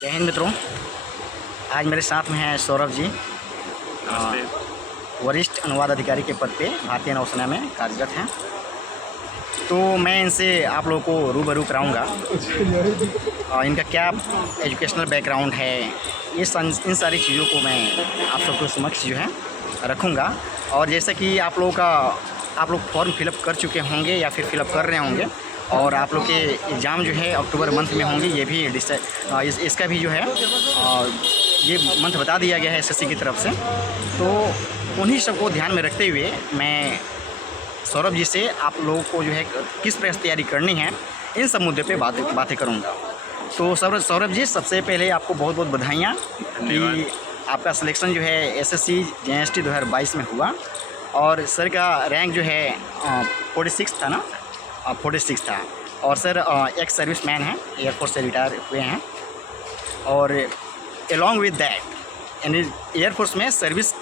जय हिंद मित्रों। आज मेरे साथ में हैं सौरभ जी, वरिष्ठ अनुवाद अधिकारी के पद पे भारतीय नौसेना में कार्यरत हैं। तो मैं इनसे आप लोगों को रूबरू कराऊंगा इनका क्या एजुकेशनल बैकग्राउंड है, इन सारी चीज़ों को मैं आप सबको समक्ष जो है रखूँगा। और जैसा कि आप लोग फॉर्म फिलअप कर चुके होंगे या फिर फिलअप कर रहे होंगे, और आप लोग के एग्ज़ाम जो है अक्टूबर मंथ में होंगे, ये भी इसका भी जो है ये मंथ बता दिया गया है एसएससी की तरफ से। तो उन्हीं सब को ध्यान में रखते हुए मैं सौरभ जी से आप लोगों को जो है किस प्रकार से तैयारी करनी है, इन सब मुद्दे पे बातें करूँगा। तो सौरभ जी, सबसे पहले आपको बहुत बहुत बधाइयाँ कि आपका सिलेक्शन जो है एसएससी JNST 2022 में हुआ, और सर का रैंक जो है 46 था ना, 46 था। और सर एक्स सर्विस मैन हैं, एयरफोर्स से रिटायर हुए हैं, और अलॉन्ग विद दैट यानी एयरफोर्स में सर्विस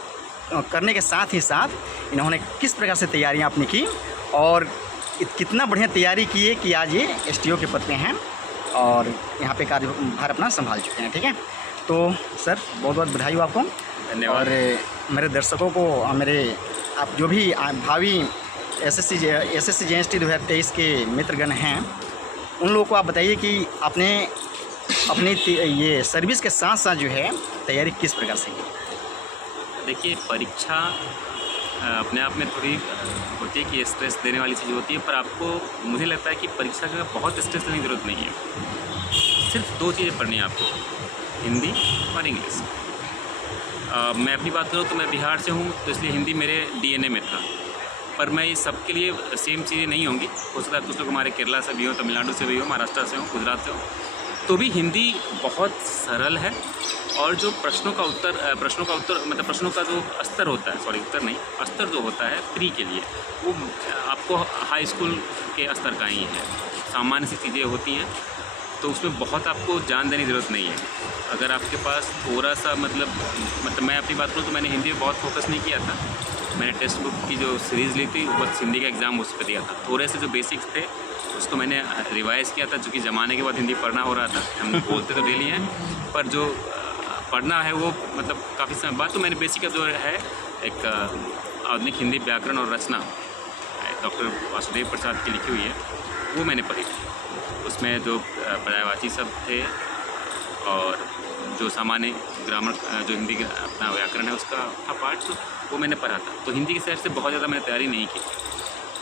करने के साथ ही साथ इन्होंने किस प्रकार से तैयारियां अपनी की, और कितना बढ़िया तैयारी की है कि आज ये STO के पद पे हैं और यहाँ पे कार्यभार अपना संभाल चुके हैं। ठीक है, तो सर बहुत बहुत बधाई हो आपको। धन्यवाद। और मेरे दर्शकों को, आप जो भी भावी एसएससी JNST 2023 के मित्रगण हैं, उन लोगों को आप बताइए कि अपनी ये सर्विस के साथ साथ जो है तैयारी किस प्रकार से की। देखिए, परीक्षा अपने आप में थोड़ी होती है कि स्ट्रेस देने वाली चीज़ होती है, पर आपको, मुझे लगता है कि परीक्षा का बहुत स्ट्रेस लेने की ज़रूरत नहीं है। सिर्फ 2 चीज़ें पढ़नी है आपको, हिंदी और इंग्लिश। मैं अपनी बात करूँ तो मैं बिहार से हूँ, तो इसलिए हिंदी मेरे DNA में था। पर मैं इस सबके लिए सेम चीज़ें नहीं होंगी। हो सकता है कुछ लोग हमारे केरला से भी हो, तमिलनाडु से भी हो, महाराष्ट्र से हो, गुजरात से हो, तो भी हिंदी बहुत सरल है। और जो प्रश्नों का उत्तर मतलब प्रश्नों का जो स्तर होता है, सॉरी उत्तर नहीं, स्तर जो होता है प्री के लिए, वो आपको हाई स्कूल के स्तर का ही है। सामान्य सी चीज़ें होती हैं, तो उसमें बहुत आपको जान देने की ज़रूरत नहीं है। अगर आपके पास थोड़ा सा मतलब मैं अपनी बात करूँ तो मैंने हिंदी में बहुत फोकस नहीं किया था। मैंने टेक्स्ट बुक की जो सीरीज़ ली थी, बस हिंदी का एग्ज़ाम उस पर दिया था। थोड़े से जो बेसिक्स थे उसको मैंने रिवाइज़ किया था, चूँकि ज़माने के बाद हिंदी पढ़ना हो रहा था। हम बोलते तो डेली हैं, पर जो पढ़ना है वो मतलब काफ़ी समय बाद। तो मैंने बेसिक जो है एक आधुनिक हिंदी व्याकरण और रचना डॉक्टर वासुदेव प्रसाद की लिखी हुई है, वो मैंने पढ़ी थी। उसमें जो पर्यायवाची शब्द थे और जो सामान्य ग्रामर, जो हिंदी का अपना व्याकरण है उसका पार्ट, तो वो मैंने पढ़ा था। तो हिंदी की साइड से बहुत ज़्यादा मैंने तैयारी नहीं की।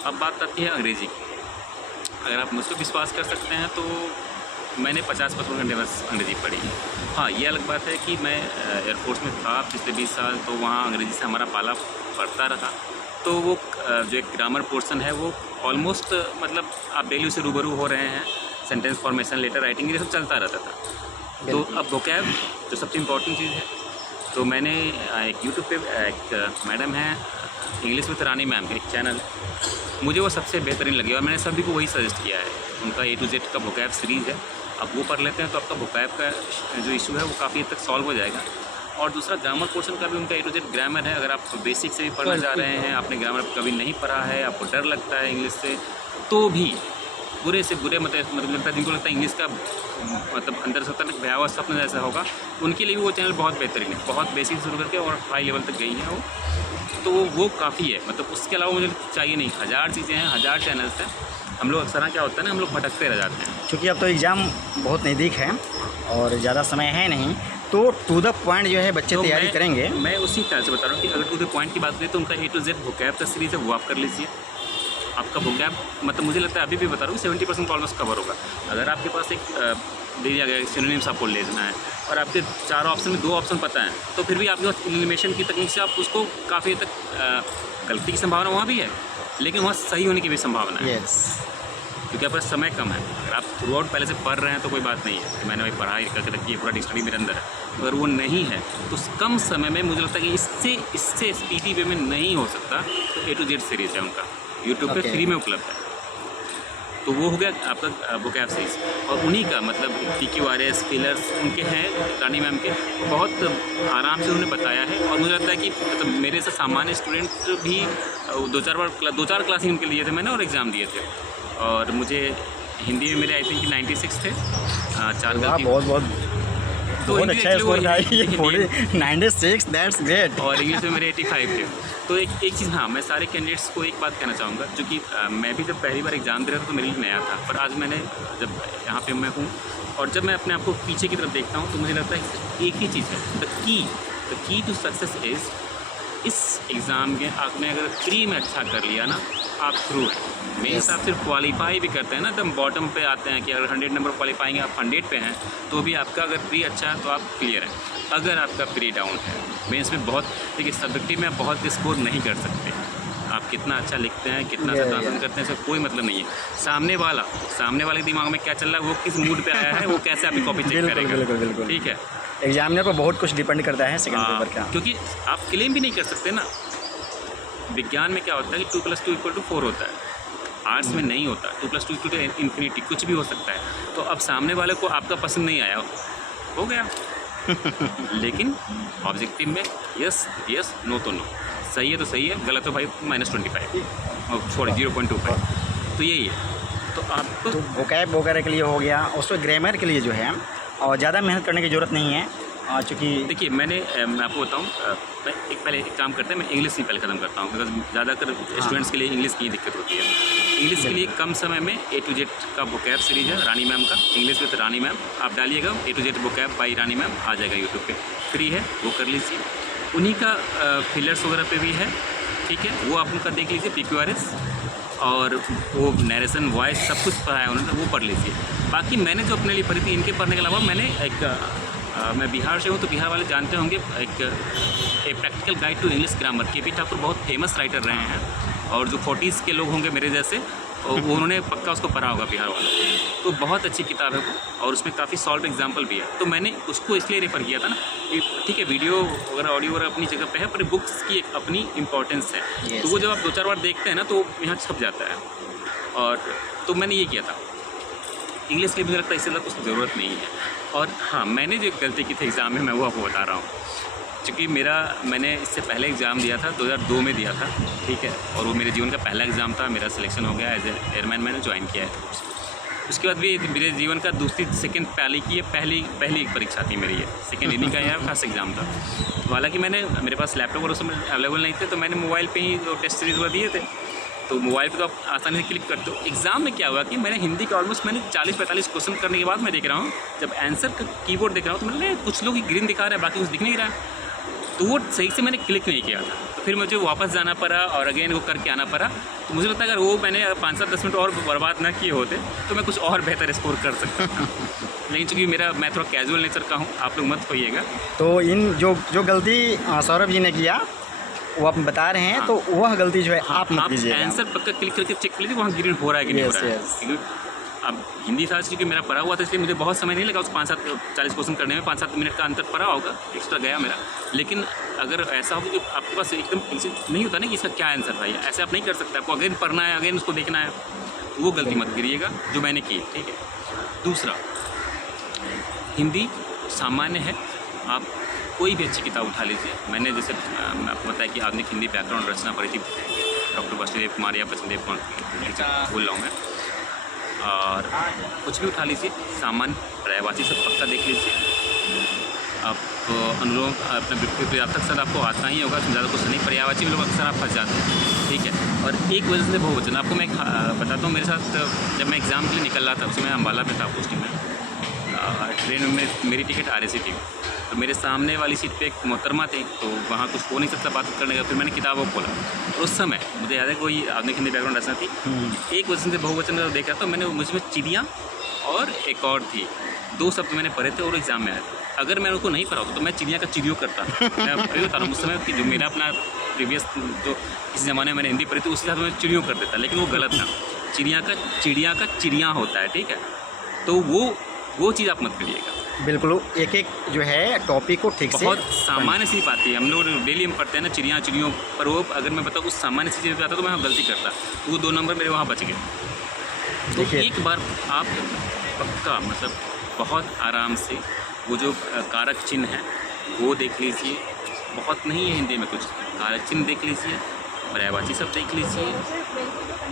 अब बात आती है अंग्रेज़ी की। अगर आप मुझ पर विश्वास कर सकते हैं तो मैंने 50-55 घंटे बस अंग्रेज़ी पढ़ी है। हाँ, ये अलग बात है कि मैं एयरफोर्स में था पिछले 20 साल, तो वहाँ अंग्रेज़ी से हमारा पाला पड़ता रहा। तो वो जो एक ग्रामर पोर्शन है वो ऑलमोस्ट मतलब आप डेली उससे रूबरू हो रहे हैं। सेंटेंस फॉर्मेशन, लेटर राइटिंग, ये सब चलता रहता था। तो अब वोकैब जो सबसे इम्पोर्टेंट चीज़ है, तो मैंने एक यूट्यूब पे एक मैडम है इंग्लिश विद रानी मैम का एक चैनल, मुझे वो सबसे बेहतरीन लगी और मैंने सभी को वही सजेस्ट किया है। उनका A to Z का वोकैब सीरीज़ है, आप वो पढ़ लेते हैं तो आपका वोकैब का जो इशू है वो काफ़ी हद तक सॉल्व हो जाएगा। और दूसरा, ग्रामर पोर्शन का भी उनका A to Z ग्रामर है। अगर आप बेसिक से भी पढ़ना चाह रहे हैं, आपने ग्रामर कभी नहीं पढ़ा है, आपको डर लगता है इंग्लिश से, तो भी बुरे से बुरे मतलब लगता है, जिनको लगता है इंग्लिश का मतलब अंदर से तक भयावह स्वप्न जैसा होगा, उनके लिए भी वो चैनल बहुत बेहतरीन है। बहुत बेसिक शुरू करके और हाई लेवल तक गई हैं वो, तो वो काफ़ी है। मतलब उसके अलावा मुझे चाहिए नहीं। 1000 चीज़ें हैं, 1000 चैनल्स हैं। हम लोग अक्सर क्या होता है ना, हम लोग भटकते रह जाते हैं। क्योंकि अब तो एग्ज़ाम बहुत नज़दीक है और ज़्यादा समय है नहीं, तो टू द पॉइंट जो है बच्चे तैयारी करेंगे। मैं उसी तरह से बता रहा हूँ कि अगर टू द पॉइंट की बात करें तो उनका A to Z वोकैब का सीरीज़ है, वो आप कर लीजिए। आपका वोकैब मतलब मुझे लगता है अभी भी बता रहा हूँ 70% ऑलमोस्ट कवर होगा। अगर आपके पास एक दे दिया गया सिनोनिम्स आपको लेना है और आपके 4 ऑप्शन में 2 ऑप्शन पता है, तो फिर भी आपके पास एलिमिनेशन की तकनीक से आप उसको काफ़ी हद तक गलती की संभावना वहाँ भी है, लेकिन वहाँ सही होने की भी संभावना है। क्योंकि आपका समय कम है। अगर आप थ्रू आउट पहले से पढ़ रहे हैं तो कोई बात नहीं है कि मैंने वही पढ़ाई करके रखी है, पूरा डिक्शनरी मेरे अंदर है। अगर वो नहीं है तो कम समय में मुझे लगता है कि इससे स्पीडी वे में नहीं हो सकता। तो A to Z सीरीज़ है उनका, यूट्यूब पे फ्री में उपलब्ध है। तो वो हो गया आपका वोकैब सीरीज़। और उन्हीं का मतलब PQRS फिलर्स उनके हैं, रानी मैम के, बहुत आराम से उन्होंने बताया है। और मुझे लगता है कि मतलब मेरे से सामान्य स्टूडेंट भी 2-4 क्लासिंग उनके लिए थे मैंने, और एग्ज़ाम दिए थे। और मुझे हिंदी में मेरे आई थिंक 96 थे, 4 गलती। बहुत बहुत तो बहुत हिंदी अच्छा actually वो स्कोर था ये, हिंदी- 96, दैट्स ग्रेट। और इंग्लिश में मेरे 85 थे। तो एक चीज़, हाँ, मैं सारे कैंडिडेट्स को एक बात कहना चाहूँगा, क्योंकि मैं भी जब पहली बार एग्ज़ाम दे रहा था तो मेरे लिए नया था, पर आज मैंने जब यहाँ पे मैं हूँ और जब मैं अपने आप को पीछे की तरफ देखता हूँ तो मुझे लगता है कि सिर्फ एक ही चीज़ है, the key to success is, इस एग्ज़ाम में आपने अगर प्री में अच्छा कर लिया ना, आप थ्रू है। मेंस आप सिर्फ क्वालिफाई भी करते हैं ना, तब बॉटम पे आते हैं कि अगर 100 नंबर क्वालिफाइंग आप 100 पे हैं तो भी आपका अगर प्री अच्छा है तो आप क्लियर हैं। अगर आपका प्री डाउन है, मेंस में बहुत, देखिए सब्जेक्टिव में आप बहुत स्कोर नहीं कर सकते, आप कितना अच्छा लिखते हैं, कितना अच्छा ट्रांसलेट करते हैं, इसका कोई मतलब नहीं है। सामने वाले के दिमाग में क्या चल रहा है, वो किस मूड पे आया है, वो कैसे आपकी कॉपी चेक करेगा। बिल्कुल। ठीक है, एग्जामिनर पर बहुत कुछ डिपेंड करता है सेकंड पेपर का। क्योंकि आप क्लेम भी नहीं कर सकते ना। विज्ञान में क्या होता है कि 2 + 2 = 4 होता है, आर्ट्स में नहीं होता। 2 + 2 = इन्फिनिटी, कुछ भी हो सकता है। तो अब सामने वाले को आपका पसंद नहीं आया, हो गया। लेकिन ऑब्जेक्टिव में यस यस, नो तो नो, सही है तो सही है, गलत तो भाई -25 और छोड़ 0.25। तो यही है। तो आपको तो वोकैब वगैरह के लिए हो गया, उसको ग्रामर के लिए जो है और ज़्यादा मेहनत करने की ज़रूरत नहीं है, चूँकि देखिए मैं आपको बताऊँ, मैं पहले एक काम करते हैं, मैं इंग्लिश ही पहले ख़त्म करता हूँ, बिकॉज ज़्यादातर स्टूडेंट्स के लिए इंग्लिश की दिक्कत होती है। इंग्लिश के लिए कम समय में A to Z का वोकैब सीरीज़ है रानी मैम का, इंग्लिश विद रानी मैम, आप डालिएगा A to Z vocab by Rani ma'am, आ जाएगा यूट्यूब पे, फ्री है, वो कर लीजिए। उन्हीं का फिलर्स वगैरह पे भी है, ठीक है, वो आप उनका देख लीजिए, PQRS, और वो नरेशन वॉइस सब कुछ पढ़ाया उन्होंने, वो पढ़ लीजिए। बाकी मैंने जो अपने लिए पढ़ी थी, इनके पढ़ने के अलावा मैंने मैं बिहार से हूँ तो बिहार वाले जानते होंगे, a practical guide to English grammar, K P. Thakur बहुत फेमस राइटर रहे हैं, और जो 40s के लोग होंगे मेरे जैसे, वो उन्होंने पक्का उसको पढ़ा होगा बिहार वालों। तो बहुत अच्छी किताब है वो, और उसमें काफ़ी सॉल्व एग्जाम्पल भी है। तो मैंने उसको इसलिए रेफ़र किया था ना कि ठीक है, वीडियो वगैरह ऑडियो वगैरह अपनी जगह पे है, पर बुक्स की एक अपनी इंपॉर्टेंस है। तो वो जब आप 2-4 बार देखते हैं ना तो यहाँ छप जाता है। और तो मैंने ये किया था। इंग्लिश के लिए मुझे लगता है इससे ज़्यादा कुछ ज़रूरत नहीं है। और हाँ, मैंने जो गलती की थी एग्ज़ाम में, मैं वो आपको बता रहा हूँ। क्योंकि मैंने इससे पहले एग्ज़ाम दिया था, 2002 में दिया था, ठीक है, और वो मेरे जीवन का पहला एग्ज़ाम था, मेरा सिलेक्शन हो गया एज ए एयरमैन, मैंने ज्वाइन किया है। उसके बाद भी मेरे जीवन का पहली परीक्षा थी मेरी ये, सेकेंड इन्हीं का यह फर्स्ट एग्ज़ाम था। तो हालाँकि मेरे पास लैपटॉप और उस समय अवेलेबल नहीं थे, तो मैंने मोबाइल पर ही टेस्ट सीरीज़ वगैरह दिए थे। तो मोबाइल पे तो आप आसानी से क्लिक करते हो। एग्ज़ाम में क्या हुआ कि मैंने हिंदी का ऑलमोस्ट 40-45 क्वेश्चन करने के बाद मैं देख रहा हूँ, जब आंसर का कीबोर्ड देख रहा हूँ तो मैंने कुछ लोग ग्रीन दिखा रहा है, बाकी कुछ दिख नहीं रहा है। तो वो सही से मैंने क्लिक नहीं किया था, तो फिर मुझे वापस जाना पड़ा और अगेन वो करके आना पड़ा। तो मुझे लगता है अगर वो मैंने 5-7-10 मिनट और बर्बाद ना किए होते तो मैं कुछ और बेहतर स्कोर कर सकता था। लेकिन चूँकि मैं थोड़ा कैजुअल नेचर का हूँ, आप लोग मत होइएगा। तो इन जो गलती सौरभ जी ने किया वो आप बता रहे हैं, हाँ। तो वह गलती जो है आप मत आप कीजिएगा। आंसर पक्का क्लिक करके चेक कर लीजिए वहाँ ग्रीन हो रहा है कि नहीं हो रहा है। Yes. क्योंकि अब हिंदी था, क्योंकि मेरा पढ़ा हुआ था, इसलिए मुझे बहुत समय नहीं लगा उस 40 क्वेश्चन करने में। 5-7 मिनट का अंतर पड़ा होगा, एक्स्ट्रा गया मेरा। लेकिन अगर ऐसा हो कि आपके पास एकदम नहीं होता ना कि इसका क्या आंसर था, ऐसे आप नहीं कर सकते, आपको अगेन पढ़ना है, अगेन उसको देखना है, तो वो गलती मत करिएगा जो मैंने की, ठीक है। दूसरा, हिंदी सामान्य है, आप कोई भी अच्छी किताब उठा लीजिए। मैंने जैसे मैं आपको बताया कि आधुनिक हिंदी व्याकरण रचना पढ़ी थी, डॉक्टर वासुदेव कुमार या बचदेव कौन बोल रहा हूँ मैं। और कुछ भी उठा लीजिए, सामान्य पर्यायवाची सब पक्का देख लीजिए। आप अनुलोम अपना व्यापक अक्सर आपको आता ही होगा, ज़्यादा कुछ नहीं। पर्यायवाची में लोग अक्सर आप फंस जाते हैं, ठीक है। और एक वजह से बहुवचन, आपको मैं बताता हूँ, मेरे साथ जब मैं एग्ज़ाम के लिए निकल रहा था, उसमें अम्बाला में था पोस्टिंग में, ट्रेन में मेरी टिकट RAC थी, तो मेरे सामने वाली सीट पे एक मोहतरमा थी, तो वहाँ कुछ हो नहीं सकता बात करने का। फिर मैंने किताब को खोला, और उस समय मुझे याद है कोई आधुनिक हिंदी व्याकरण रचना थी, एक वचन से बहुवचन का देखा, तो मैंने मुझमें चिड़िया और एक और थी, 2 शब्द मैंने पढ़े थे और एग्जाम में आए थे। अगर मैं उनको नहीं पढ़ा होता तो मैं चिड़िया का चिड़ियो करता। मैं बता रहा हूँ, उस समय कि जो मेरा अपना प्रीवियस जो इस ज़माने में मैंने हिंदी पढ़ी थी, उस हिसाब से मैं चिड़ियो कर देता, लेकिन वो गलत था। चिड़िया का चिड़िया होता है, ठीक है। तो वो चीज़ आप मत करिएगा। बिल्कुल, एक जो है टॉपिक को ठीक से, बहुत सामान्य सी बात है, हम लोग डेली हम पढ़ते हैं ना चिड़ियों, पर वो अगर मैं बताऊँ उस सामान्य सी चीज़ पे आता तो मैं वहाँ गलती करता, तो वो 2 नंबर मेरे वहाँ बच गए। तो एक बार आप पक्का मतलब बहुत आराम से वो जो कारक चिन्ह है वो देख लीजिए, बहुत नहीं है हिंदी में कुछ, कारक चिन्ह देख लीजिए, पर्यायवाची शब्द देख लीजिए,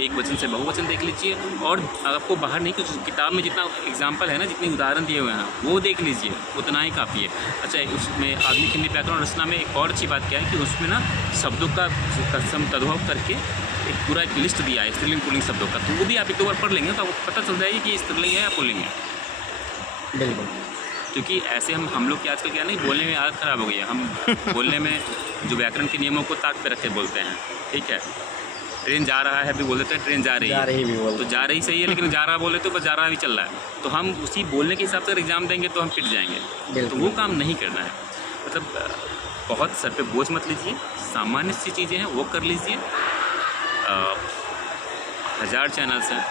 एक वचन से बहुवचन देख लीजिए, और आपको बाहर नहीं, कुछ किताब में जितना एग्जाम्पल है ना, जितने उदाहरण दिए हुए हैं वो देख लीजिए, उतना ही काफ़ी है। अच्छा, उसमें आधुनिक हिंदी व्याकरण रचना में एक और अच्छी बात क्या है कि उसमें ना शब्दों का तत्सम तद्भव करके एक पूरा एक लिस्ट दिया है स्त्रीलिंग पुल्लिंग शब्दों का, तो वो भी आप एक दो बार पढ़ लेंगे तो आपको पता चल जाएगी कि स्त्रीलिंग है या पुल्लिंग है। बिल्कुल। क्योंकि ऐसे हम लोग की आजकल क्या नहीं, बोलने में आदत ख़राब हो गई है, हम बोलने में जो व्याकरण के नियमों को ताक पे रख के बोलते हैं, ठीक है। ट्रेन जा रहा है भी बोल देते हैं, ट्रेन जा रही है, भी बोल तो जा रही सही है, लेकिन जा रहा बोले तो बस जा रहा भी चल रहा है, तो हम उसी बोलने के हिसाब से अगर एग्ज़ाम देंगे तो हम पिट जाएंगे, तो वो काम नहीं करना है। मतलब बहुत सर पे बोझ मत लीजिए, सामान्य सी चीज़ें हैं वो कर लीजिए। 1000 चैनल्स हैं,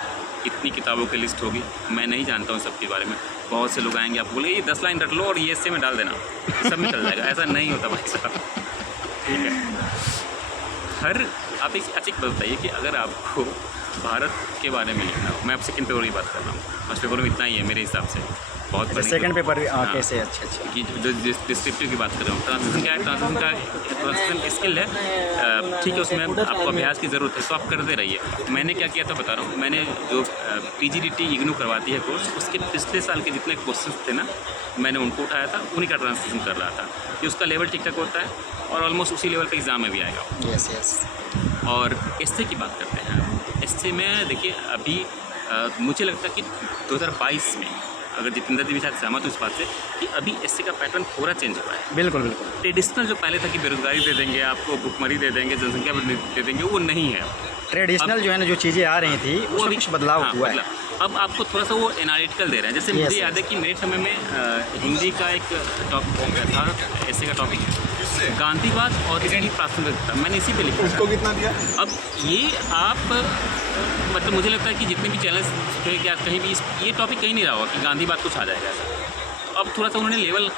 इतनी किताबों की लिस्ट होगी, मैं नहीं जानता हूँ सबके बारे में। बहुत से लोग आएंगे, आप बोलेंगे ये 10 लाइन रट लो और ये एस्से में डाल देना, सब में चल जाएगा, ऐसा नहीं होता भाई साहब, ठीक है। आप एक अच्छी बात बताइए कि अगर आपको भारत के बारे में लिखना हो, मैं अब सेकंड पेपर की बात कर रहा हूँ, फर्स्ट पेपर में इतना ही है मेरे हिसाब से, बहुत सेकंड पेपर हाँ, कैसे? अच्छा कि जो डिस्क्रिप्टिव की बात कर रहा हूँ, ट्रांसलेशन क्या है, ट्रांसलेशन स्किल है, ठीक है, उसमें आपको अभ्यास की ज़रूरत है, तो आप करते रहिए। मैंने क्या किया था बता रहा हूँ, मैंने जो PGDT इग्नू करवाती है कोर्स, उसके पिछले साल के जितने क्वेश्चन थे ना, मैंने उनको उठाया था, उन्हीं का ट्रांसलेशन कर रहा था कि उसका लेवल ठीक ठाक होता है और ऑलमोस्ट उसी लेवल पे एग्ज़ाम में भी आएगा। यस। और एस्से की बात करते हैं, एस्से में देखिए अभी मुझे लगता है कि 2022 में, अगर जितेंद्र जी भी शायद सहमत हो इस बात से, कि अभी एस्से का पैटर्न थोड़ा चेंज हुआ है। बिल्कुल। ट्रेडिशनल जो पहले था कि बेरोजगारी दे देंगे आपको, भुखमरी दे देंगे, जनसंख्या दे देंगे, वो नहीं है। ट्रेडिशनल जो है ना, जो चीज़ें आ रही थी वो अभी कुछ बदलाव हुआ है। अब आपको थोड़ा सा वो एनालिटिकल दे रहे हैं। जैसे मुझे याद है कि मेरे समय में हिंदी का एक टॉपिक था, एस्से का टॉपिक गांधीवाद और इसकी प्रासंगिकता, मैंने इसी पे लिखा। उसको कितना दिया? अब ये आप मतलब मुझे लगता है कि जितने भी चैनल्स पे क्या कहीं भी ये टॉपिक कहीं नहीं रहा होगा कि गांधीवाद कुछ आ जाएगा ऐसा। अब थोड़ा सा उन्होंने लेवल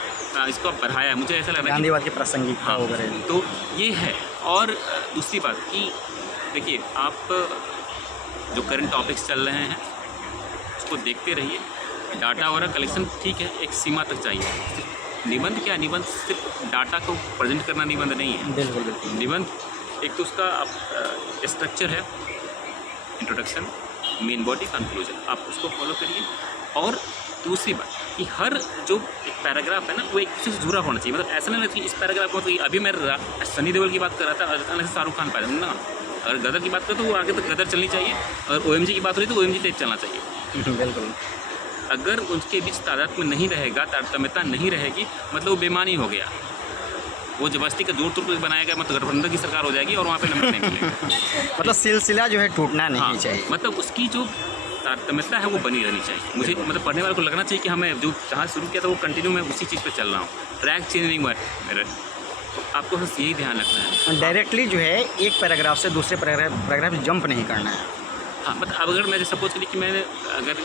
इसको बढ़ाया है, मुझे ऐसा लग रहा है गांधीवाद की प्रासंगिकता हाँ, वगैरह, तो ये है। और दूसरी बात कि देखिए, आप जो करंट टॉपिक्स चल रहे हैं उसको देखते रहिए। डाटा वगैरह कलेक्शन ठीक है, एक सीमा तक चाहिए। निबंध क्या, निबंध सिर्फ डाटा को प्रेजेंट करना निबंध नहीं है। बिल्कुल। निबंध एक तो उसका स्ट्रक्चर है, इंट्रोडक्शन, मेन बॉडी, कंक्लूजन, आप उसको फॉलो करिए। और दूसरी बात कि हर जो एक पैराग्राफ है ना, वो एक दूसरे से जुड़ा होना चाहिए। मतलब ऐसा नहीं लगता कि इस पैराग्राफ को, तो अभी मैं सनी देओल की बात कर रहा था, अचानक से शाहरुख खान पैदा ना। अगर गदर की बात करें तो वो आगे तक गदर चलनी चाहिए, और OMG की बात हो रही तो OMG तेज चलना चाहिए। बिल्कुल। अगर उनके बीच तादाद में नहीं रहेगा, तारतम्यता नहीं रहेगी, मतलब वो बेमानी हो गया, वो जबरदस्ती का जोड़ तोड़ बनाया गया, मतलब गठबंधन की सरकार हो जाएगी और वहाँ पे नंबर नहीं मिलेगा। मतलब सिलसिला जो है टूटना नहीं चाहिए। मतलब उसकी जो तारतम्यता है वो बनी रहनी चाहिए। मुझे मतलब पढ़ने वाले को लगना चाहिए कि हमें जो जहाँ शुरू किया था वो कंटिन्यू मैं उसी चीज़ पे चल रहा हूँ, ट्रैक चेंज नहीं हुआ है मेरा। आपको बस यही ध्यान रखना है। डायरेक्टली जो है एक पैराग्राफ से दूसरे पैराग्राफ जंप नहीं करना है। हाँ, मतलब अब अगर मैं सपोज करिए कि मैंने अगर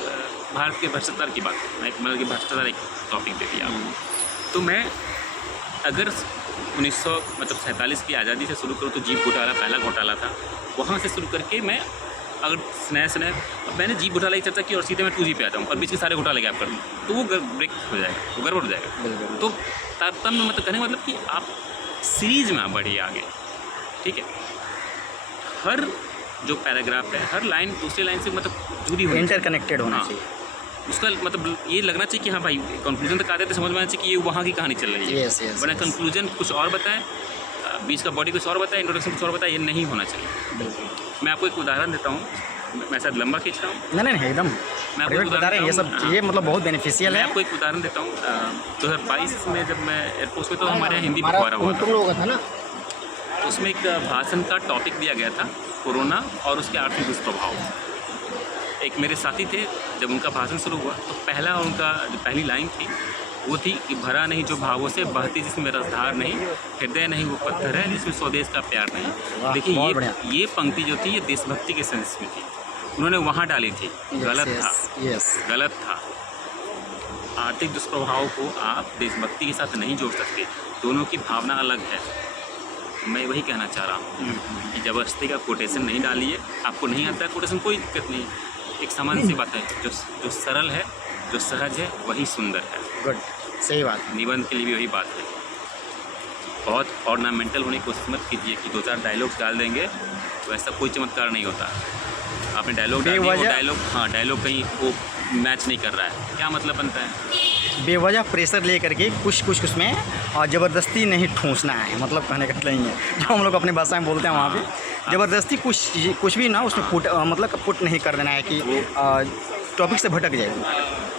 भारत के भ्रष्टाचार की बात, मतलब कि भ्रष्टाचार एक टॉपिक दे दिया आपको, तो मैं अगर 1947 की आज़ादी से शुरू करूँ तो जीप घोटाला पहला घोटाला था, वहाँ से शुरू करके मैं अगर स्नैह मैंने जीप घोटाला की चर्चा की और सीधे मैं 2G पे आता हूँ और बीच के सारे घोटाले गैप कर दूँ, तो वो ब्रेक हो जाएगा, वो गड़बड़ हो जाएगा। तो तारतम्य मतलब कहने मतलब कि आप सीरीज में बढ़िए आगे, ठीक है। हर जो पैराग्राफ है, हर लाइन दूसरी लाइन से मतलब जुड़ी हुई, इंटरकनेक्टेड होना चाहिए। उसका मतलब ये लगना चाहिए कि हाँ भाई कंक्लूजन तक आते थे, समझ में आना चाहिए कि ये वहाँ की कहानी चल रही है। वरना कंक्लूजन कुछ और बताए, बीच का बॉडी कुछ और बताए, इंट्रोडक्शन कुछ और बताए, ये नहीं होना चाहिए। मैं आपको एक उदाहरण देता हूँ, मैं शायद लंबा खींच रहा हूँ। नहीं एकदम मैं आपको बता रहे हैं, ये सब चीज़ें मतलब बहुत बेनिफिशियल है। मैं आपको एक उदाहरण देता हूँ। 2022 में जब मैं एयरफोर्स में, तो हमारे यहाँ हिंदी पखवाड़ा हुआ था ना, तो उसमें एक भाषण का टॉपिक दिया गया था, कोरोना और उसके आर्थिक दुष्प्रभाव। एक मेरे साथी थे, जब उनका भाषण शुरू हुआ तो पहला उनका जो पहली लाइन थी वो थी कि भरा नहीं जो भावों से, बहती जिसमें रसधार नहीं, हृदय नहीं वो पत्थर है जिसमें स्वदेश का प्यार नहीं। देखिए ये पंक्ति जो थी ये देशभक्ति के सेंस में थी, उन्होंने वहाँ डाली थी। गलत था, गलत था। आर्थिक दुष्प्रभाव को आप देशभक्ति के साथ नहीं जोड़ सकते, दोनों की भावना अलग है। मैं वही कहना चाह रहा हूँ कि जबरदस्ती का कोटेशन नहीं डालिए, आपको नहीं आता है कोटेशन, कोई दिक्कत नहीं। एक सामान्य सी बात है, जो सरल है, जो सहज है, वही सुंदर है। गुड, सही बात। निबंध के लिए भी वही बात है। बहुत ऑर्नामेंटल होने की कोशिश मत कीजिए कि 2-4 डायलॉग्स डाल देंगे तो ऐसा कोई चमत्कार नहीं होता। आपने डायलॉग डाल दिया, वो डायलॉग, हाँ, डायलॉग कहीं वो मैच नहीं कर रहा है, क्या मतलब बनता है? बेवजह प्रेशर ले करके कुछ उसमें और ज़बरदस्ती नहीं ठूंसना है, मतलब कहने का नहीं है जो हम लोग अपनी भाषा में बोलते हैं वहाँ पे ज़बरदस्ती कुछ भी ना उसमें मतलब पुट नहीं कर देना है कि टॉपिक से भटक जाए,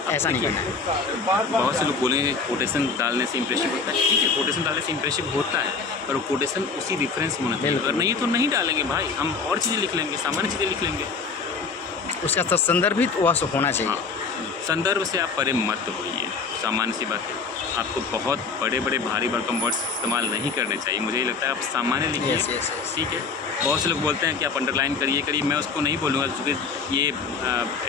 ऐसा नहीं करना है। बहुत से लोग बोलेंगे कोटेशन डालने से इंप्रेसिव होता है, ठीक है, कोटेशन डालने से इंप्रेसिव होता है, पर वो कोटेशन उसी रेफरेंस में होना चाहिए। अगर नहीं तो नहीं डालेंगे भाई, हम और चीज़ें लिख लेंगे, सामान्य चीज़ें लिख लेंगे। उसका संदर्भित वह होना चाहिए। हाँ, संदर्भ से आप परे मत होइए, सामान्य सी बात है। आपको बहुत बड़े बड़े भारी भरकम वर्ड्स इस्तेमाल नहीं करने चाहिए, मुझे ये लगता है आप सामान्य लिखिए, ठीक है। बहुत से लोग बोलते हैं कि आप अंडरलाइन करिए, मैं उसको नहीं बोलूँगा क्योंकि ये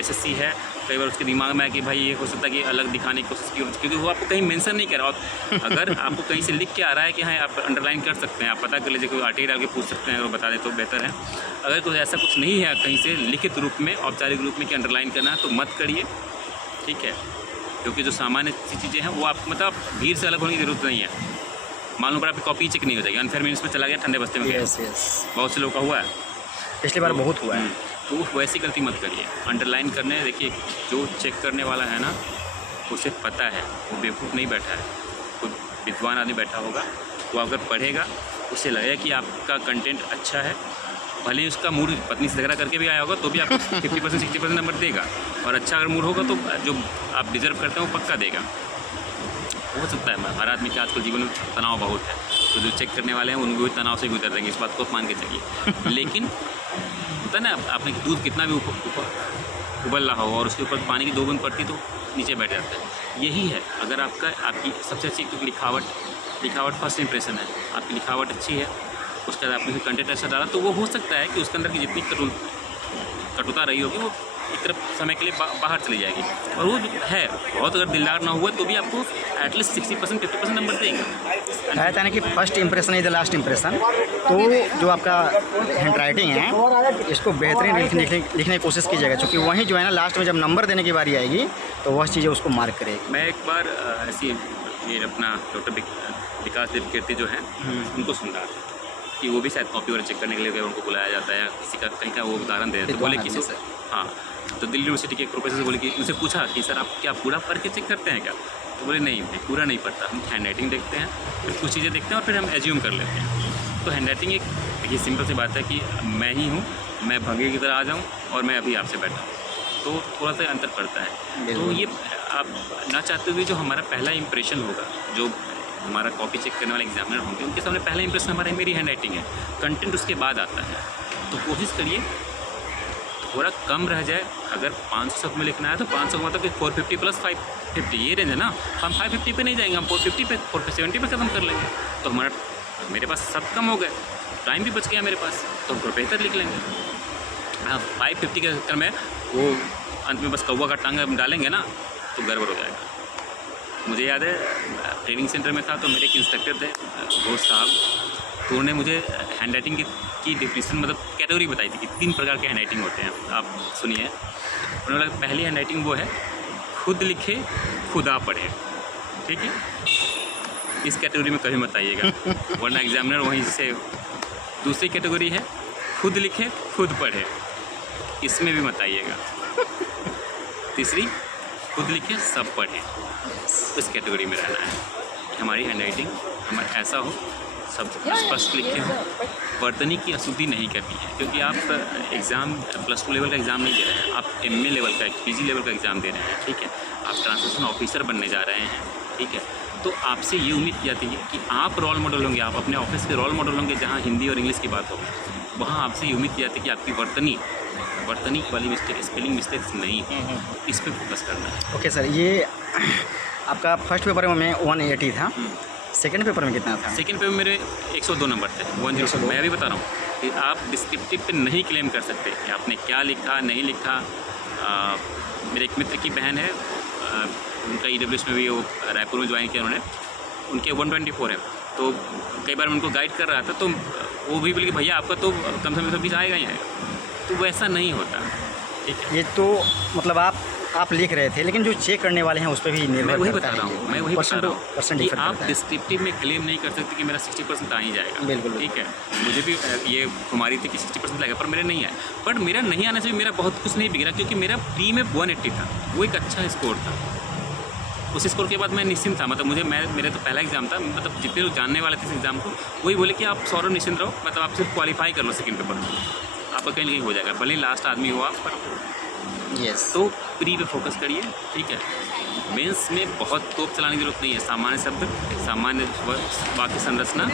SSC है। कई बार उसके दिमाग में है कि भाई ये हो सकता है कि अलग दिखाने की कोशिश की, क्योंकि वो आपको कहीं मेंशन नहीं कर रहा। और अगर आपको कहीं से लिख के आ रहा है कि हाँ आप अंडरलाइन कर सकते हैं, आप पता कर लीजिए, कोई RT डाल के पूछ सकते हैं, अगर वो बता दे तो बेहतर है। अगर कुछ ऐसा कुछ नहीं है कहीं से लिखित रूप में, औपचारिक रूप में कि अंडरलाइन करना है, तो मत करिए, ठीक है। क्योंकि जो सामान्य सी चीज़ें हैं वो आप मतलब भीड़ से अलग होने की ज़रूरत नहीं है। मालूम पर आपकी कॉपी चेक नहीं हो जाएगी, अनफेयर मीन्स में चला गया, ठंडे बस्ते में गया। बहुत से लोगों का हुआ है, पिछली बार बहुत हुआ है। तो वैसी गलती मत करिए। अंडरलाइन करने, देखिए जो चेक करने वाला है ना, उसे पता है, वो बेवकूफ़ नहीं बैठा है, कोई विद्वान आदमी बैठा होगा। वो अगर पढ़ेगा, उसे लगेगा कि आपका कंटेंट अच्छा है, भले ही उसका मूड पत्नी से झगड़ा करके भी आया होगा तो भी आपको 50% 60% नंबर देगा। और अच्छा अगर मूड होगा तो जो आप डिज़र्व करते हैं वो पक्का देगा। हो सकता है, हर आदमी के आजकल जीवन में तनाव बहुत है, तो जो चेक करने वाले हैं उनको भी तनाव से गुजर देंगे, इस बात को मान के चलिए। लेकिन होता है ना, आपने दूध कितना भी उबल रहा हो और उसके ऊपर पानी की 2 बूंद पड़ती तो नीचे बैठ जाता है। यही है, अगर आपकी सबसे अच्छी लिखावट फर्स्ट इंप्रेशन है, आपकी लिखावट अच्छी है, उसके बाद आपने कंटेंट ऐसा डाला तो वो हो सकता है कि उसके अंदर की जितनी कटुता रही होगी वो एक तरफ समय के लिए बाहर चली जाएगी। और वो है बहुत, अगर दिलदार ना हुआ तो भी आपको एटलीस्ट 60% 50% नंबर देगा। कहता है ना कि first impression is the last impression. तो जो आपका हैंड राइटिंग है इसको बेहतरीन लिखने की कोशिश कीजिएगा, क्योंकि वहीं जो है ना लास्ट में जब नंबर देने की बारी आएगी तो वह चीज़ें उसको मार्क करेगी। मैं एक बार ऐसी ये अपना डॉक्टर विकास देव कीर्ति जो हैं उनको सुन रहा था कि वो भी शायद कॉपी वगैरह चेक करने के लिए उनको बुलाया जाता है, या किसी का कहीं का वो उदाहरण दे रहे थे। बोले किसी से, हाँ, तो दिल्ली यूनिवर्सिटी के एक प्रोफेसर से बोले कि उनसे पूछा कि सर आप क्या पूरा पढ़ के चेक करते हैं क्या? तो बोले नहीं भाई, पूरा नहीं पढ़ता, हम हैंड राइटिंग देखते हैं, फिर कुछ चीज़ें देखते हैं और फिर हम एज्यूम कर लेते हैं। तो हैंड राइटिंग एक ये सिंपल सी बात है कि मैं ही हूँ, मैं भंगे की तरह आ जाऊँ और मैं अभी आपसे बैठा हूँ, तो थोड़ा सा अंतर पड़ता है। तो ये आप ना चाहते हुए जो हमारा पहला इंप्रेशन होगा, जो हमारा कॉपी चेक करने वाले एग्जामिनर होंगे, उनके सामने पहला इंप्रेशन हमारा मेरी हैंड राइटिंग है, कंटेंट उसके बाद आता है। तो कोशिश करिए थोड़ा कम रह जाए। अगर 500 शब्द में लिखना है तो 500 मतलब कि 450 प्लस 550 ये रेंज है ना। हम 550 पे नहीं जाएंगे, हम 450 पे 470 पे ख़त्म कर लेंगे, तो मेरे पास सब कम हो गए, टाइम भी बच गया मेरे पास, तो हम बेहतर लिख लेंगे। 550 के चक्कर में वो अंत में बस कौवा का टांग डालेंगे ना तो गड़बड़ हो जाएगा। मुझे याद है ट्रेनिंग सेंटर में था तो मेरे एक इंस्ट्रक्टर थे घोष साहब, तो उन्होंने मुझे हैंड राइटिंग की डिफिनेशन मतलब कैटेगरी बताई थी कि 3 प्रकार के हैंड राइटिंग होते हैं। आप सुनिए, उन्होंने बोला पहली हैंड राइटिंग वो है खुद लिखे खुदा पढ़े, ठीक है, इस कैटेगरी में कभी मत आइएगा वरना एग्जामिनर वहीं से। दूसरी कैटेगरी है खुद लिखे खुद पढ़े, इसमें भी मत आइएगा। तीसरी खुद लिखे सब पढ़े, इस कैटेगरी में रहना है। हमारी हैंड राइटिंग हमारा ऐसा हो, सब स्पष्ट लिखे हो, वर्तनी की अशुद्धि नहीं करनी है, क्योंकि आप एग्ज़ाम +2 लेवल का एग्ज़ाम नहीं दे रहे हैं, आप MA लेवल का PG लेवल का एग्ज़ाम दे रहे हैं, ठीक है, आप ट्रांसलेशन ऑफिसर बनने जा रहे हैं, ठीक है। तो आपसे ये उम्मीद की जाती है कि आप रोल मॉडल होंगे, आप अपने ऑफिस के रोल मॉडल होंगे जहाँ हिंदी और इंग्लिश की बात हो, वहाँ आपसे ये उम्मीद की जाती है कि आपकी वर्तनी वाली मिस्टेक, स्पेलिंग मिस्टेक्स नहीं है, इस पर फोकस करना है। ओके सर, ये आपका फर्स्ट पेपर में 180 था, सेकंड पेपर में कितना था? सेकंड पेपर में मेरे 102 नंबर थे, 102। मैं अभी बता रहा हूँ कि आप डिस्क्रिप्टिव पे नहीं क्लेम कर सकते कि आपने क्या लिखा नहीं लिखा। मेरे एक मित्र की बहन है, उनका EWS में भी वो रायपुर में ज्वाइन किया उन्होंने, उनके 124 है, तो कई बार मैं उनको गाइड कर रहा था तो वो भी बोले कि भैया आपका तो कम से कम 20 आएगा ही आएगा, तो वैसा नहीं होता, ठीक है। ये तो मतलब आप आप लिख रहे थे, लेकिन जो चेक करने वाले हैं उस पर भी मैं निर्भर वही करता बता है। रहा हूँ, मैं वही बता रहा हूँ परसेंट कि डिफर आप करता है। डिस्क्रिप्टिव में क्लेम नहीं कर सकते कि मेरा 60% आ ही जाएगा। बिल्कुल। ठीक है, मुझे भी ये हमारी थी कि 60% लगेगा, पर मेरे नहीं आया। बट मेरा नहीं आने से भी मेरा बहुत कुछ नहीं बिगड़ा, क्योंकि मेरा प्री में 180 था, वो एक अच्छा स्कोर था। उस स्कोर के बाद मैं निश्चिंत था, मतलब मेरे तो पहला एग्जाम था, मतलब जितने लोग जानने वाले थे इस एग्ज़ाम को वही बोले कि आप सौरभ निश्चिंत रहो, मतलब आप सिर्फ क्वालिफाई कर लो सेकंड पेपर में, आपका कहीं नहीं हो जाएगा, भले लास्ट आदमी हो आप, पर यस। तो प्री पे फोकस करिए। ठीक है, मेंस में बहुत तोप चलाने की जरूरत नहीं है, सामान्य शब्द, सामान्य वाक्य संरचना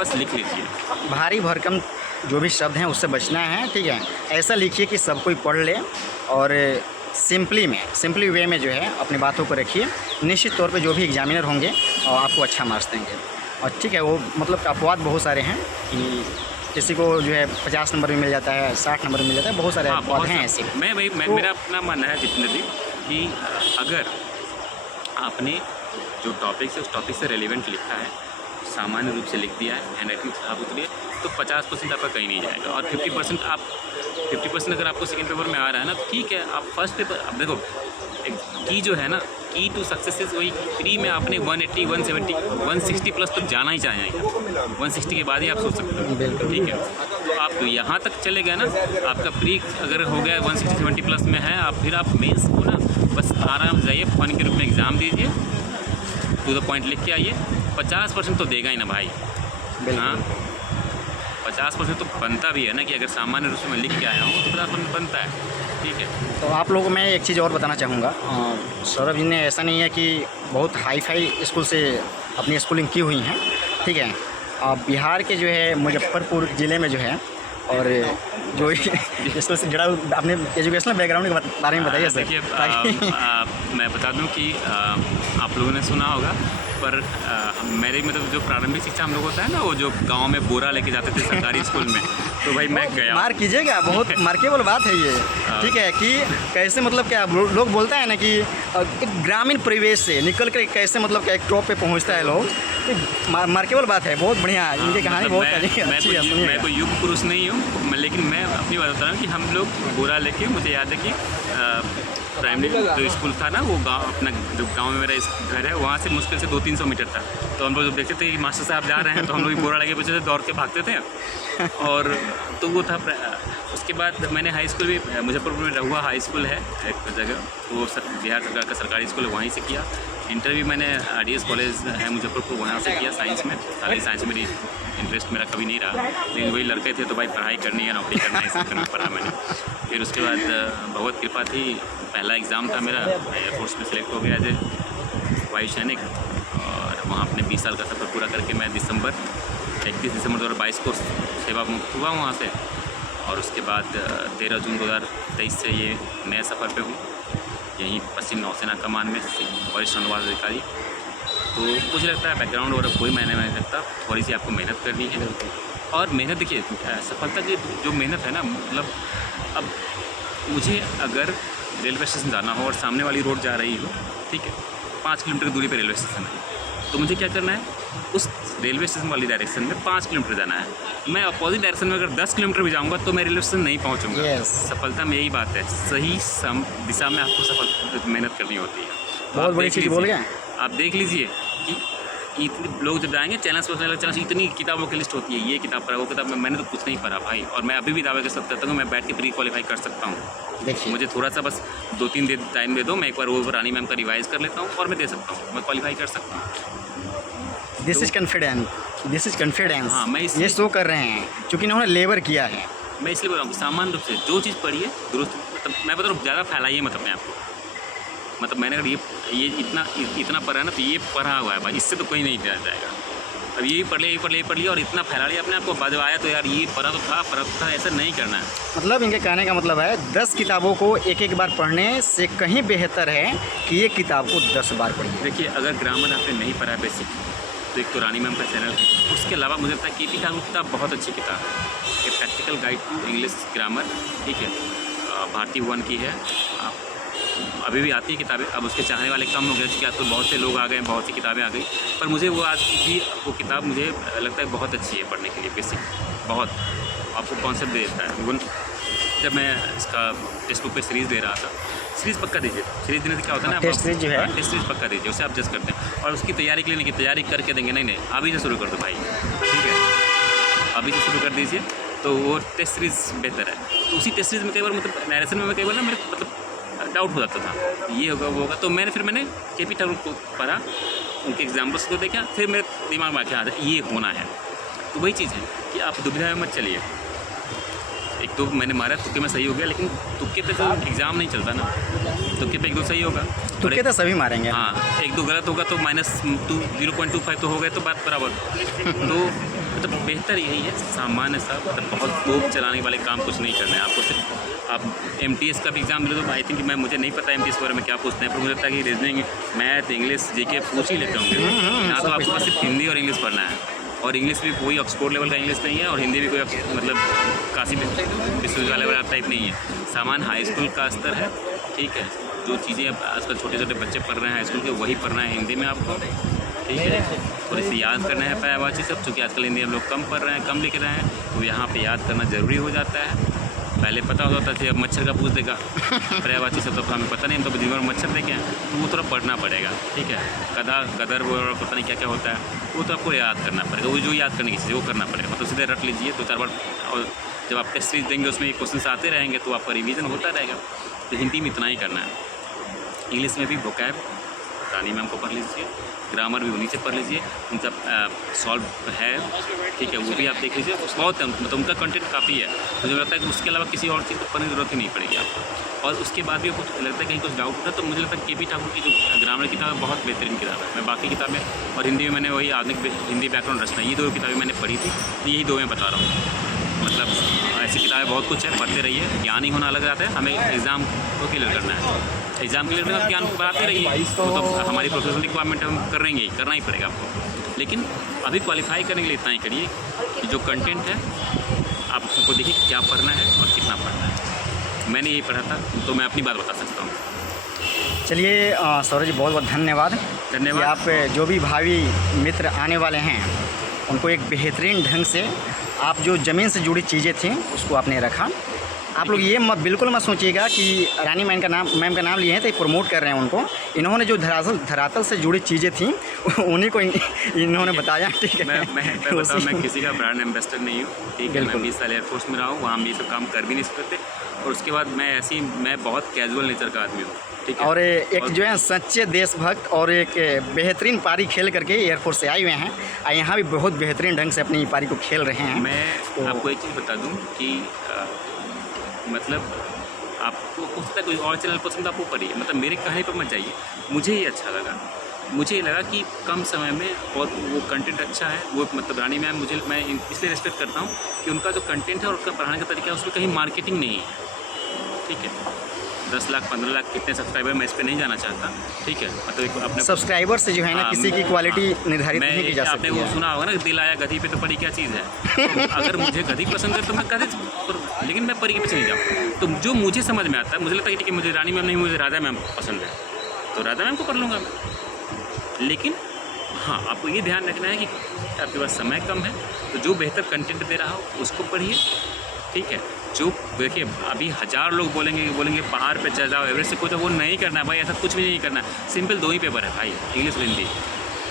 बस लिख लीजिए। भारी भरकम जो भी शब्द हैं उससे बचना है। ठीक है, ऐसा लिखिए कि सब कोई पढ़ ले, और सिंपली वे में जो है अपनी बातों को रखिए। निश्चित तौर पे जो भी एग्जामिनर होंगे और आपको अच्छा मार्क्स देंगे। और ठीक है, वो मतलब अपवाद बहुत सारे हैं कि किसी को जो है 50 नंबर भी मिल जाता है, 60 नंबर भी मिल जाता है, बहुत सारे अपवाद हैं ऐसे। मैं मेरा अपना मानना है जितने भी कि अगर आपने जो टॉपिक है उस टॉपिक से रेलिवेंट लिखा है, सामान्य रूप से लिख दिया है, हैंड राइटिंग खराब उतरी है, तो 50% आपका कहीं नहीं जाएगा। और 50% अगर आपको सेकंड पेपर में आ रहा है ना, तो ठीक है, आप फर्स्ट पेपर, अब देखो की जो है ना, की टू सक्सेस इज वही प्री में आपने 180, 170, 160 प्लस तक जाना ही चाहिए। 160 के बाद ही आप सोच सकते हो। ठीक है, तो आप यहाँ तक चले गए ना, आपका प्री अगर हो गया 160-170 प्लस में है, आप फिर आप मेंस को ना बस आराम से जाइए, फन के रूप में एग्ज़ाम दीजिए, टू द पॉइंट लिख के आइए। 50% तो देगा ही ना भाई। हाँ, 50% तो बनता भी है ना, कि अगर सामान्य रूप से मैं लिख के आया हूँ तो 50% बनता है। ठीक है, तो आप लोगों को मैं एक चीज़ और बताना चाहूँगा, सौरभ जी ने ऐसा नहीं है कि बहुत हाई फाई स्कूल से अपनी स्कूलिंग की हुई हैं। ठीक है, बिहार के जो है मुजफ्फरपुर ज़िले में जो है, और जो स्कूल से जुड़ा अपने एजुकेशनल बैकग्राउंड के बारे में बताइए सर। देखिए, मैं बता दूं कि आप लोगों ने सुना होगा, पर मेरे मतलब जो प्रारंभिक शिक्षा हम लोग होता है ना, वो जो गांव में बोरा लेके जाते थे सरकारी स्कूल में, तो भाई मैं गया। मार कीजिएगा, बहुत मार्केबल बात है ये। ठीक है, कि कैसे मतलब क्या लोग बोलता है ना कि एक ग्रामीण परिवेश से निकल कर कैसे मतलब क्या एक टॉप पे पहुंचता है लोग, मार्केबल बात है, बहुत बढ़िया। इनकी कहानी बहुत अच्छी है। मैं कोई युग पुरुष नहीं हूँ, लेकिन मैं अपनी बात बता रहा हूँ कि हम लोग बोरा लेके, मुझे याद है कि प्राइमरी जो स्कूल था ना, वो गांव, अपना जो गांव में मेरा घर है, वहाँ से मुश्किल से 200-300 मीटर था। तो हम लोग जब देखते थे कि मास्टर साहब जा रहे हैं, तो हम लोग बोरा लगे पीछे से दौड़ के भागते थे। और तो वो था। उसके बाद मैंने हाई स्कूल भी मुजफ्फरपुर में रहुआ हाई स्कूल है एक जगह, वो बिहार सरकार का सरकारी स्कूल है, वहीं से किया। इंटर भी मैंने RDS कॉलेज है मुजफ्फरपुर, वहाँ से किया साइंस में। हालांकि साइंस में इंटरेस्ट मेरा कभी नहीं रहा, लेकिन वही लड़के थे तो भाई पढ़ाई करनी है, नौकरी करना है, इसी तरह पढ़ा मैंने। फिर उसके बाद भगवत कृपा थी, पहला एग्ज़ाम था मेरा, एयरफोर्स में सेलेक्ट हो गया एज ए वायु सैनिक, और वहाँ अपने 20 साल का सफ़र पूरा करके मैं 31 दिसंबर 2022 को सेवा मुक्त हुआ वहाँ से। और उसके बाद 13 जून 2023 से ये नए सफ़र पे हूँ, यहीं पश्चिम नौसेना कमान में वरिष्ठ अनुवाद अधिकारी। तो मुझे लगता है बैकग्राउंड और कोई मायने नहीं रखता, थोड़ी सी आपको मेहनत करनी है। और मेहनत देखिए, सफलता की जो मेहनत है ना, मतलब अब मुझे अगर रेलवे स्टेशन जाना हो और सामने वाली रोड जा रही हो, ठीक है, 5 किलोमीटर की दूरी पर रेलवे स्टेशन है, तो मुझे क्या करना है, उस रेलवे स्टेशन वाली डायरेक्शन में 5 किलोमीटर जाना है। मैं अपोजिट डायरेक्शन में अगर 10 किलोमीटर भी जाऊंगा तो मैं रेलवे स्टेशन नहीं पहुंचूंगा। Yes. सफलता में यही बात है, सही दिशा में आपको मेहनत करनी होती है। बहुत बड़ी चीज़ बोल गए। आप देख लीजिए कि इतने लोग जब जाएंगे चैनल्स पर, चैनल इतनी किताबों की लिस्ट होती है, ये किताब पढ़ा, वो किताब, मैंने तो कुछ नहीं पढ़ा भाई। और मैं अभी भी दावे कर सकता हूँ, मैं बैठ के प्री क्वालिफाई कर सकता हूँ। देखिए, मुझे थोड़ा सा बस 2-3 दिन टाइम दे दो, मैं एक बार वो रानी मैम का रिवाइज कर लेता हूँ और मैं दे सकता हूँ, मैं क्वालिफाई कर सकता हूँ। This is confidence. हाँ, मैं ये शो कर रहे हैं क्योंकि इन्होंने लेबर किया है। मैं इसलिए बोल रहा हूँ सामान्य रूप से जो चीज़ पढ़ी है दुरुस्त, मतलब मैं बता रहा हूँ, ज़्यादा फैलाइए मत अपने आपको। मतलब मैंने अगर ये इतना पढ़ा है ना, तो ये पढ़ा हुआ है भाई, इससे तो कोई नहीं जाएगा। अब ये पढ़ लिया और इतना फैला लिया अपने आपको, बाद आया तो यार ये पढ़ा तो था, ऐसा नहीं करना है। मतलब इनके कहने का मतलब है 10 किताबों को एक बार पढ़ने से कहीं बेहतर है कि ये किताब को 10 बार पढ़िए। देखिए, अगर ग्रामर आपने नहीं पढ़ा है बेसिक, तो एक तो रानी मैम का चैनल, उसके अलावा मुझे लगता है KP ठाकुर किताब बहुत अच्छी किताब है, ये practical guide to English grammar, ठीक है, भारती भुवन की है। अभी भी आती है किताबें, अब उसके चाहने वाले कम हो गए, क्योंकि आजकल बहुत से लोग आ गए, बहुत सी किताबें आ गई, पर मुझे वो आज भी वो किताब मुझे लगता है बहुत अच्छी है पढ़ने के लिए। बेसिक बहुत आपको कॉन्सेप्ट दे देता है। जब मैं इसका टेक्स्ट बुक पे सीरीज़ दे रहा था, सीरीज़ पक्का दीजिए। सीरीज़ देने से क्या होता है ना, टेस्ट सीरीज जो है, टेस्ट सीरीज पक्का दीजिए, उससे आप जज करते हैं। और उसकी तैयारी के लिए नहीं कि तैयारी करके देंगे, नहीं अभी से शुरू कर दो भाई, ठीक है, अभी से शुरू कर दीजिए, तो वो टेस्ट सीरीज़ बेहतर है। तो उसी टेस्ट सीरीज़ में कई बार मतलब नरेशन में कई बार ना मेरे मतलब डाउट हो जाता था, ये होगा वो होगा, तो मैंने KP ठाकुर को पढ़ा, उनके एग्जाम्पल्स को देखा, फिर मेरे दिमाग में आया ये होना है। तो वही चीज़ है कि आप दुविधा में मत चलिए। एक तो मैंने मारा तुक्के में सही हो गया, लेकिन तुक्के पे तो एग्ज़ाम नहीं चलता ना, तुक्के पे 1-2 सही होगा, तुक्के तो सभी मारेंगे। हाँ, 1-2 गलत होगा तो -0.25 तो हो गए, तो बात बराबर। तो मतलब बेहतर यही है, सामान्य सा, मतलब बहुत तोप चलाने वाले काम कुछ नहीं करना है आपको। सिर्फ आप MTS का भी एग्ज़ाम दे दो, आई थिंक मुझे नहीं पता MTS के बारे में क्या पूछते हैं, पर मुझे लगता है कि रीजनिंग, मैथ, इंग्लिश, GK पूछ ही लेते होंगे। यहाँ तो आपको सिर्फ हिंदी और इंग्लिश पढ़ना है, और इंग्लिश भी कोई ऑक्सफोर्ड लेवल का इंग्लिश नहीं है, और हिंदी भी कोई मतलब काशी विश्वविद्यालय वाला टाइप नहीं है, सामान्य हाई स्कूल का स्तर है, ठीक है। जो चीज़ें अब आजकल छोटे छोटे बच्चे पढ़ रहे हैं हाई स्कूल के, वही पढ़ना है हिंदी में आपको, ठीक है। थोड़ी सी याद करना है पर्यायवाची सब, चूँकि आजकल हिंदी हम लोग कम पढ़ रहे हैं, कम लिख रहे हैं, तो यहाँ पे याद करना ज़रूरी हो जाता है। पहले पता होता था, अब मच्छर का पूछ देगा पर्यायवाची सब, तो हमें पता नहीं, हम तो जीवन में मच्छर देखें, तो वो थोड़ा पढ़ना पड़ेगा, ठीक है। गदर वो पता नहीं क्या क्या होता है, वो तो आपको याद करना पड़ेगा, वो जो याद करने की चीज़ वो करना पड़ेगा, मतलब सीधे रट लीजिए 2-4 बार, और जब आप टेस्ट सीरीज देंगे उसमें क्वेश्चन आते रहेंगे तो आपका रिवीजन होता रहेगा। तो हिंदी में इतना ही करना है। इंग्लिश में भी वोकैब रानी मैम को पढ़ लीजिए, ग्रामर भी उन्हीं से पढ़ लीजिए, उनका सॉल्व है, ठीक है, वो भी आप देख लीजिए, बहुत मतलब उनका कंटेंट काफ़ी है। मुझे लगता है कि उसके अलावा किसी और चीज़ को पढ़ने की जरूरत ही नहीं पड़ेगी आपको। और उसके बाद भी कुछ लगता है कहीं कुछ डाउट होता है, तो मुझे लगता है KP ठाकुर की जो ग्रामर किताब है बहुत बेहतरीन किताब है। मैं बाकी किताबें और हिंदी में मैंने वही आधुनिक हिंदी व्याकरण रचना, ये 2 किताबें मैंने पढ़ी थी, तो यही 2 मैं बता रहा हूँ। मतलब ऐसी किताबें बहुत कुछ है, पढ़ते रहिए, ज्ञान ही होना अलग जाता है, हमें एग्ज़ाम को क्लियर करना है, एग्ज़ाम क्लियर करना, ज्ञान बढ़ाते रहिए, तो हमारी प्रोफेशनल रिक्वायरमेंट हम करेंगे ही, करना ही पड़ेगा आपको। लेकिन अभी क्वालिफाई करने के लिए इतना ही करिए कि जो कंटेंट है आप उसको देखिए क्या पढ़ना है और कितना पढ़ना है। मैंने यही पढ़ा था, तो मैं अपनी बात बता सकता हूँ। चलिए सौरभ जी, बहुत बहुत धन्यवाद कि आप जो भी भावी मित्र आने वाले हैं उनको एक बेहतरीन ढंग से आप जो ज़मीन से जुड़ी चीज़ें थी उसको आपने रखा। आप लोग ये बिल्कुल मत सोचिएगा कि रानी मैम का नाम लिए हैं तो ये प्रमोट कर रहे हैं उनको। इन्होंने जो धरातल से जुड़ी चीज़ें थी उन्हीं को इन्होंने बताया, ठीक है। मैं किसी का ब्रांड एम्बेसडर नहीं हूँ, ठीक है। मैं 20 साल एयरफोर्स में रहा हूँ, वहाँ हम ये सब काम कर भी नहीं सकते, और उसके बाद मैं बहुत कैजुअल नेचर का आदमी हूँ, ठीक है। और एक जो है सच्चे देशभक्त और एक बेहतरीन पारी खेल करके एयरफोर्स से आए हुए हैं, और यहाँ भी बहुत बेहतरीन ढंग से अपनी पारी को खेल रहे हैं। मैं आपको एक चीज़ बता दूँ कि मतलब आपको हो सकता है कोई और चैनल पसंद आपको पढ़िए, मतलब मेरे कहने पर मत जाइए। मुझे ये अच्छा लगा, मुझे ये लगा कि कम समय में और वो कंटेंट अच्छा है, वो मतलब रानी मैम मैं इसलिए रिस्पेक्ट करता हूँ कि उनका जो कंटेंट है और उनका पढ़ाने का तरीका है उसमें कहीं मार्केटिंग नहीं है, ठीक है। 10 लाख 15 लाख कितने सब्सक्राइबर मैं इस पर नहीं जाना चाहता, ठीक है। मतलब अपने सब्सक्राइबर से जो है ना किसी की क्वालिटी निर्धारित नहीं की जा सकती है। आपने वो सुना होगा ना, दिल आया गधी पे तो परी क्या चीज़ है। तो अगर मुझे गधी पसंद है तो मैं गधी, लेकिन मैं परी के पीछे नहीं जाऊँ। तो जो मुझे समझ में आता है, मुझे लगता है कि मुझे रानी मैम नहीं, मुझे राधा मैम पसंद है, तो राधा मैम को पढ़ लूँगा मैं। लेकिन हाँ, आपको ये ध्यान रखना है कि आपके पास समय कम है, तो जो बेहतर कंटेंट दे रहा हो उसको पढ़िए, ठीक है। जो देखिए अभी 1000 लोग बोलेंगे पहाड़ पे चढ़ जाओ, एवरेस्ट से कुछ, वो नहीं करना है भाई, ऐसा कुछ भी नहीं करना है। सिंपल 2 ही पेपर है भाई, इंग्लिश और हिंदी।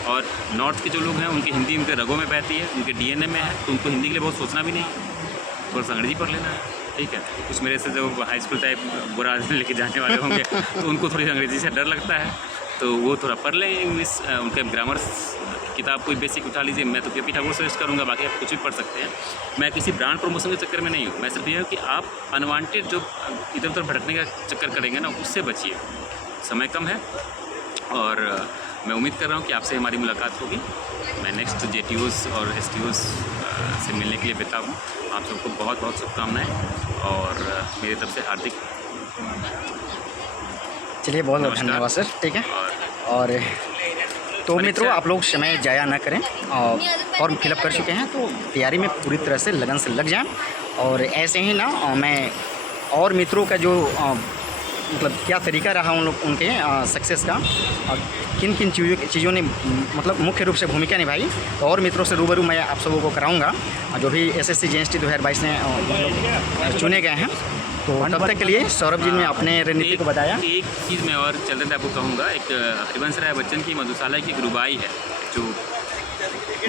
और नॉर्थ के जो लोग हैं उनकी हिंदी उनके रगों में बहती है, उनके DNA में है, तो उनको हिंदी के लिए बहुत सोचना भी नहीं, थोड़ा सा अंग्रेजी पढ़ लेना है, ठीक है। कुछ मेरे से जो हाई स्कूल टाइप बुरा लेके जाने वाले होंगे तो उनको थोड़ी अंग्रेजी से डर लगता है, तो वो थोड़ा पढ़ लें इंग्लिश, उनके ग्रामर किताब कोई बेसिक उठा लीजिए। मैं तो KP ठाकुर सजेस्ट करूँगा, बाकी आप कुछ भी पढ़ सकते हैं। मैं किसी ब्रांड प्रमोशन के चक्कर में नहीं हूँ, मैं सिर्फ ये हूँ कि आप अनवांटेड जो इधर उधर भटकने का चक्कर करेंगे ना, उससे बचिए। समय कम है और मैं उम्मीद कर रहा हूँ कि आपसे हमारी मुलाकात होगी। मैं नेक्स्ट JTOs और STOs से मिलने के लिए बेताब हूँ। आप सबको बहुत बहुत शुभकामनाएँ और मेरी तरफ से हार्दिक, चलिए बहुत बहुत धन्यवाद सर, ठीक है। और तो मित्रों, आप लोग समय ज़ाया ना करें, और फॉर्म फिलअप कर चुके हैं तो तैयारी में पूरी तरह से लगन से लग जाएं। और ऐसे ही ना मैं और मित्रों का जो मतलब क्या तरीका रहा उन लोग उनके सक्सेस का, और किन किन चीज़ों ने मतलब मुख्य रूप से भूमिका निभाई। तो और मित्रों से रूबरू मैं आप सबों को कराऊंगा जो भी SSC JST 2022 में मतलब चुने गए हैं। तो तब तक के लिए सौरभ जी ने अपने रणनीति को बताया। एक चीज़ मैं और चलते आपको कहूँगा, एक हरिवंश राय बच्चन की मधुशाला की एक रुबाई है जो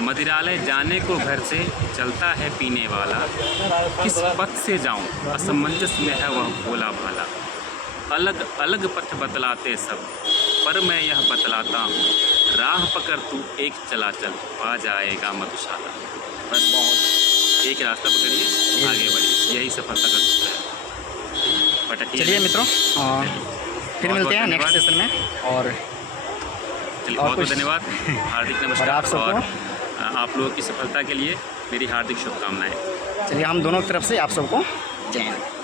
मदिरालय जाने को घर से चलता है पीने वाला, किस पथ से जाऊं असमंजस में है वह भोला भाला, अलग अलग पथ बतलाते सब पर मैं यह बतलाता हूँ, राह पकड़ तू एक चला चल पा जाएगा मधुशाला। बस एक रास्ता पकड़िए, आगे बढ़िए, यही सफलता का सूत्र है। पटकिए। चलिए मित्रों, फिर मिलते हैं नेक्स्ट सेशन में। और बहुत बहुत धन्यवाद, हार्दिक नमस्कार। और आप सबको आप लोगों की सफलता के लिए मेरी हार्दिक शुभकामनाएं। चलिए हम दोनों तरफ से आप सबको जय हिंद।